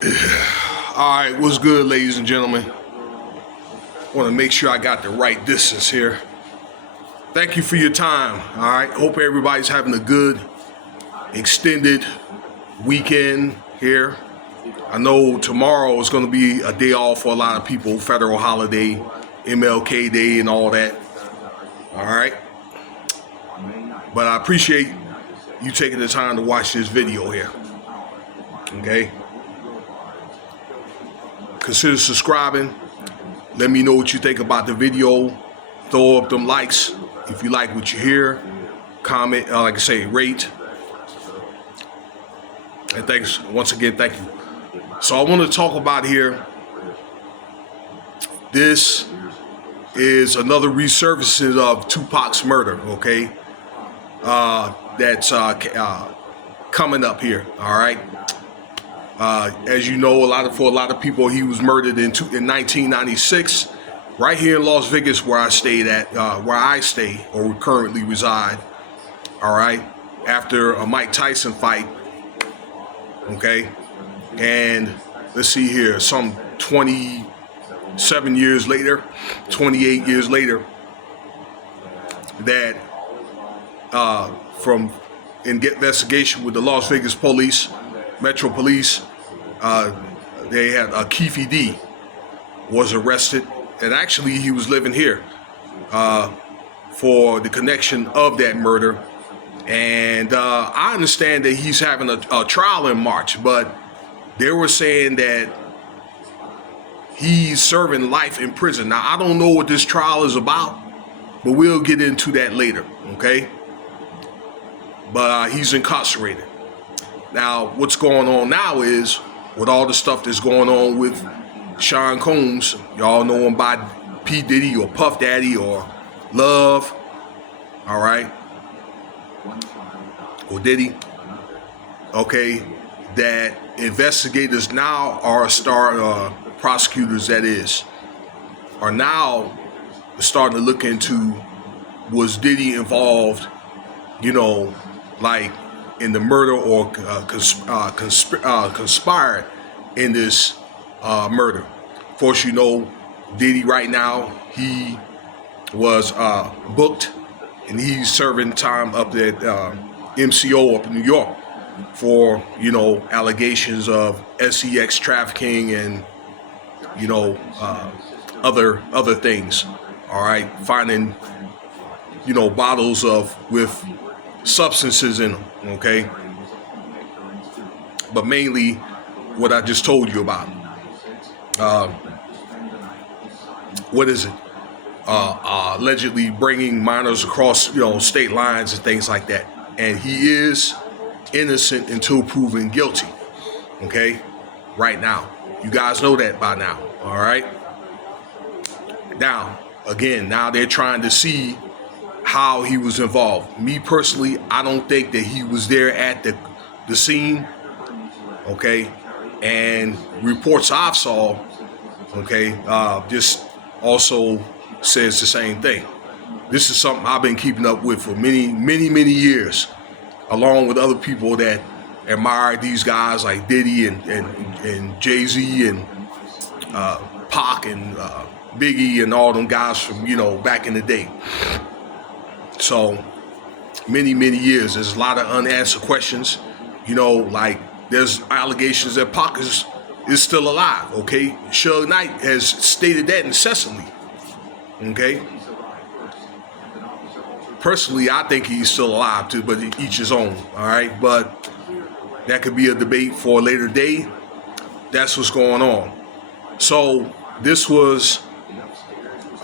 Alright, what's good, ladies and gentlemen? Want to make sure I got the right distance here. Thank you for your time. Alright, hope everybody's having a good extended weekend here. I know tomorrow is going to be a day off for a lot of people, federal holiday, MLK Day and all that. Alright, but I appreciate you taking the time to watch this video here. Okay, consider subscribing. Let me know what you think about the video. Throw up them likes if you like what you hear. Comment, like I say, rate. And thanks once again. Thank you. So I want to talk about here. This is another resurfacing of Tupac's murder. Okay, that's coming up here. All right. As you know, for a lot of people, he was murdered in 1996, right here in Las Vegas, where I stay or currently reside. All right, after a Mike Tyson fight. Okay, and let's see here, some 27 years later, 28 years later, that from investigation with the Las Vegas police. Metro Police, they had KeefeD was arrested, and actually he was living here for the connection of that murder. And I understand that he's having a trial in March, but they were saying that he's serving life in prison. Now, I don't know what this trial is about, but we'll get into that later, okay? But he's incarcerated. Now, what's going on now is, with all the stuff that's going on with Sean Combs, y'all know him by P. Diddy or Puff Daddy or Love, all right, or Diddy, okay, that investigators now are prosecutors, that is, are now starting to look into, was Diddy involved, like, in the murder or conspired in this murder. Of course, Diddy right now, he was booked and he's serving time up at MCO up in New York for, allegations of sex trafficking and, other things. All right, finding, bottles with substances in them, okay? But mainly what I just told you about. What is it? Allegedly bringing minors across, state lines and things like that. And he is innocent until proven guilty, okay? Right now. You guys know that by now, all right? Now, again, now they're trying to see how he was involved. Me personally, I don't think that he was there at the scene, okay? And reports I've saw, okay, just also says the same thing. This is something I've been keeping up with for many, many, many years, along with other people that admire these guys like Diddy and Jay-Z and Pac and Biggie and all them guys from, back in the day. So many, many years. There's a lot of unanswered questions. Like there's allegations that Pac is still alive. Okay, Suge Knight has stated that incessantly. Okay. Personally, I think he's still alive too, but each his own. All right, but that could be a debate for a later day. That's what's going on. So this was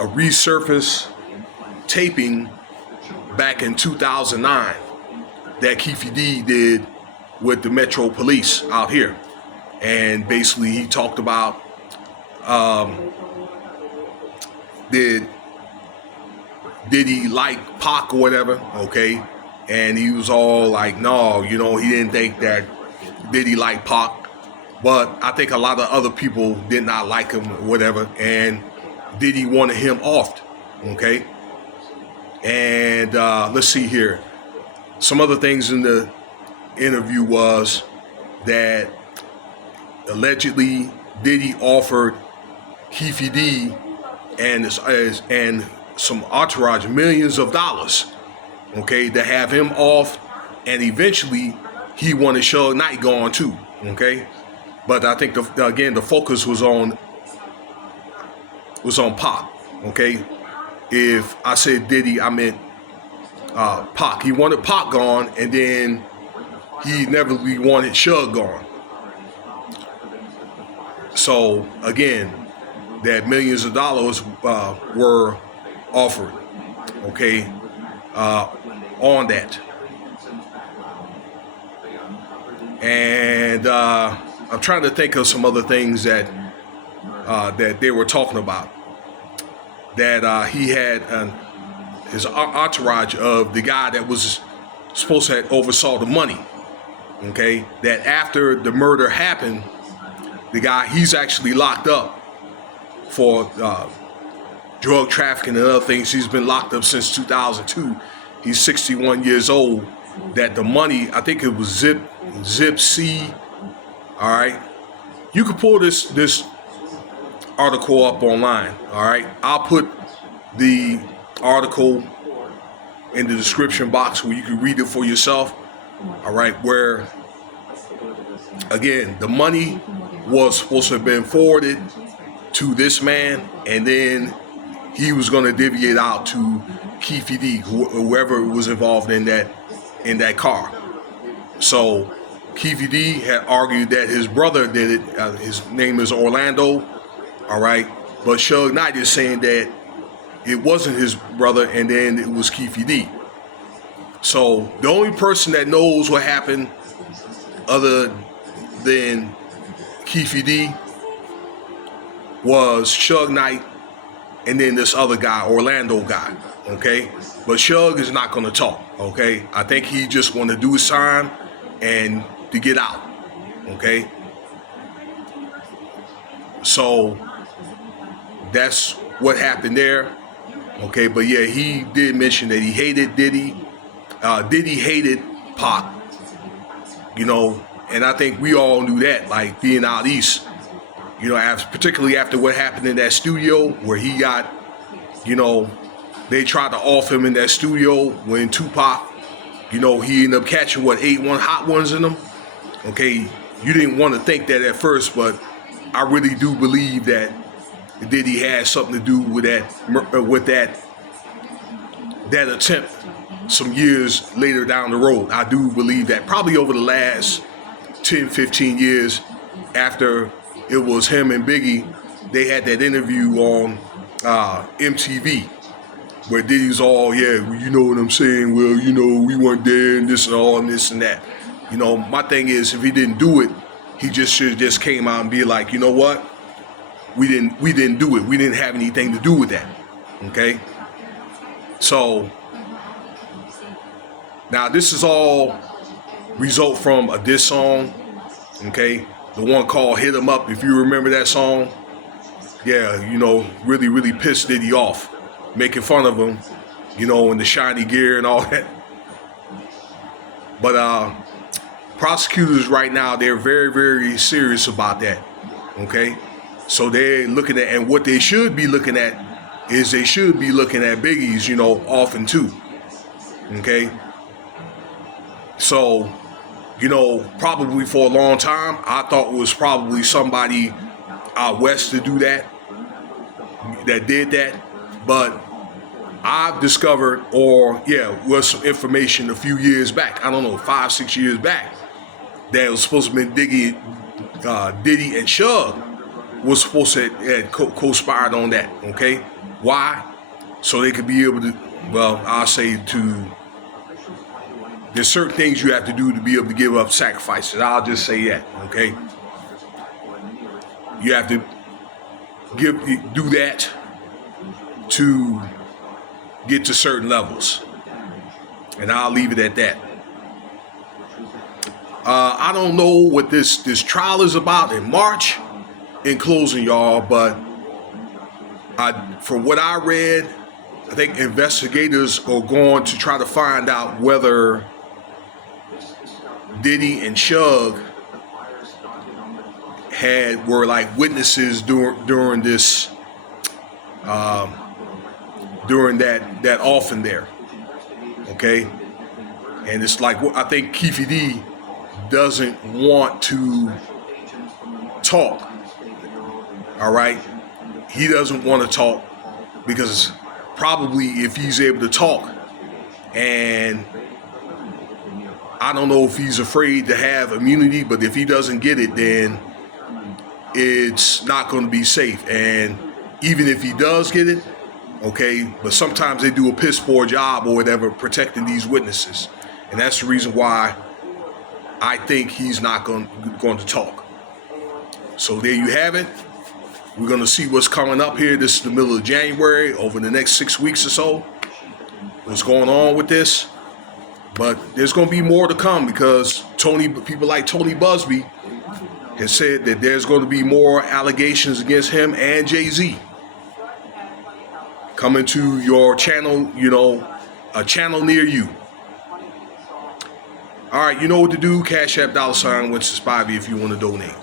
a resurface taping back in 2009 that KeefeD did with the Metro Police out here. And basically he talked about did Diddy like Pac or whatever, okay? And he was all like, no, he didn't think that Diddy liked Pac. But I think a lot of other people did not like him or whatever. And Diddy wanted him off, okay? And let's see here. Some other things in the interview was that allegedly Diddy offered KeefeD and some entourage millions of dollars, okay, to have him off, and eventually he wanted Suge Knight gone too, okay. But I think the focus was on Pac, okay. If I said Diddy, I meant Pac. He wanted Pac gone, and then he never really wanted Suge gone. So again, that millions of dollars were offered, okay, on that. And I'm trying to think of some other things that they were talking about. That he had his entourage of the guy that was supposed to have oversaw the money. Okay, that after the murder happened, the guy, he's actually locked up for drug trafficking and other things. He's been locked up since 2002. He's 61 years old. That the money, I think it was Zip C. All right, you can pull this article up online. All right, I'll put the article in the description box where you can read it for yourself. All right, where again the money was supposed to have been forwarded to this man, and then he was going to divvy it out to KeefeD, whoever was involved in that car. So KeefeD had argued that his brother did it. His name is Orlando. All right, but Suge Knight is saying that it wasn't his brother, and then it was KeefeD. So the only person that knows what happened, other than KeefeD, was Suge Knight, and then this other guy, Orlando guy. Okay, but Suge is not going to talk. Okay, I think he just want to do his time and to get out. Okay, so that's what happened there. Okay, but yeah, he did mention that he hated Diddy. Diddy hated Pac, you know, and I think we all knew that, like being out east, you know, particularly after what happened in that studio where he got, you know, they tried to off him in that studio when Tupac, you know, he ended up catching 8 hot ones in him. Okay, you didn't want to think that at first, but I really do believe that Diddy had something to do with that attempt some years later down the road. I do believe that probably over the last 10, 15 years after it was him and Biggie, they had that interview on MTV where Diddy's all, yeah, well, you know what I'm saying? Well, you know, we weren't there and this and all and this and that. You know, my thing is, if he didn't do it, he should have just came out and be like, you know what? We didn't do it. We didn't have anything to do with that. Okay? So now this is all result from a diss song. Okay? The one called Hit 'Em Up, if you remember that song. Yeah, you know, really, really pissed Diddy off. Making fun of him, you know, in the shiny gear and all that. But prosecutors right now, they're very, very serious about that. Okay? So they're looking at, and what they should be looking at is they should be looking at Biggie's, you know, often too. Okay? So, you know, probably for a long time, I thought it was probably somebody out west to do that did that. But I've discovered, was some information a few years back, I don't know, 5, 6 years back, that it was supposed to have been Diddy and Suge was supposed to have co-conspired on that, okay? Why? So they could be able to, well, I'll say there's certain things you have to do to be able to give up sacrifices. I'll just say that, okay? You have to do that to get to certain levels. And I'll leave it at that. I don't know what this trial is about in March. In closing, y'all, but from what I read, I think investigators are going to try to find out whether Diddy and Suge were like witnesses during this during that offing there. Okay, and it's like I think KeefeD doesn't want to talk. All right, he doesn't want to talk because probably if he's able to talk, and I don't know if he's afraid to have immunity, but if he doesn't get it, then it's not going to be safe. And even if he does get it, okay, but sometimes they do a piss poor job or whatever protecting these witnesses. And that's the reason why I think he's not going to talk. So there you have it. We're going to see what's coming up here. This is the middle of January, over the next 6 weeks or so. What's going on with this? But there's going to be more to come because people like Tony Busby has said that there's going to be more allegations against him and Jay-Z coming to your channel, a channel near you. All right, you know what to do. Cash App $Winston Spivey if you want to donate.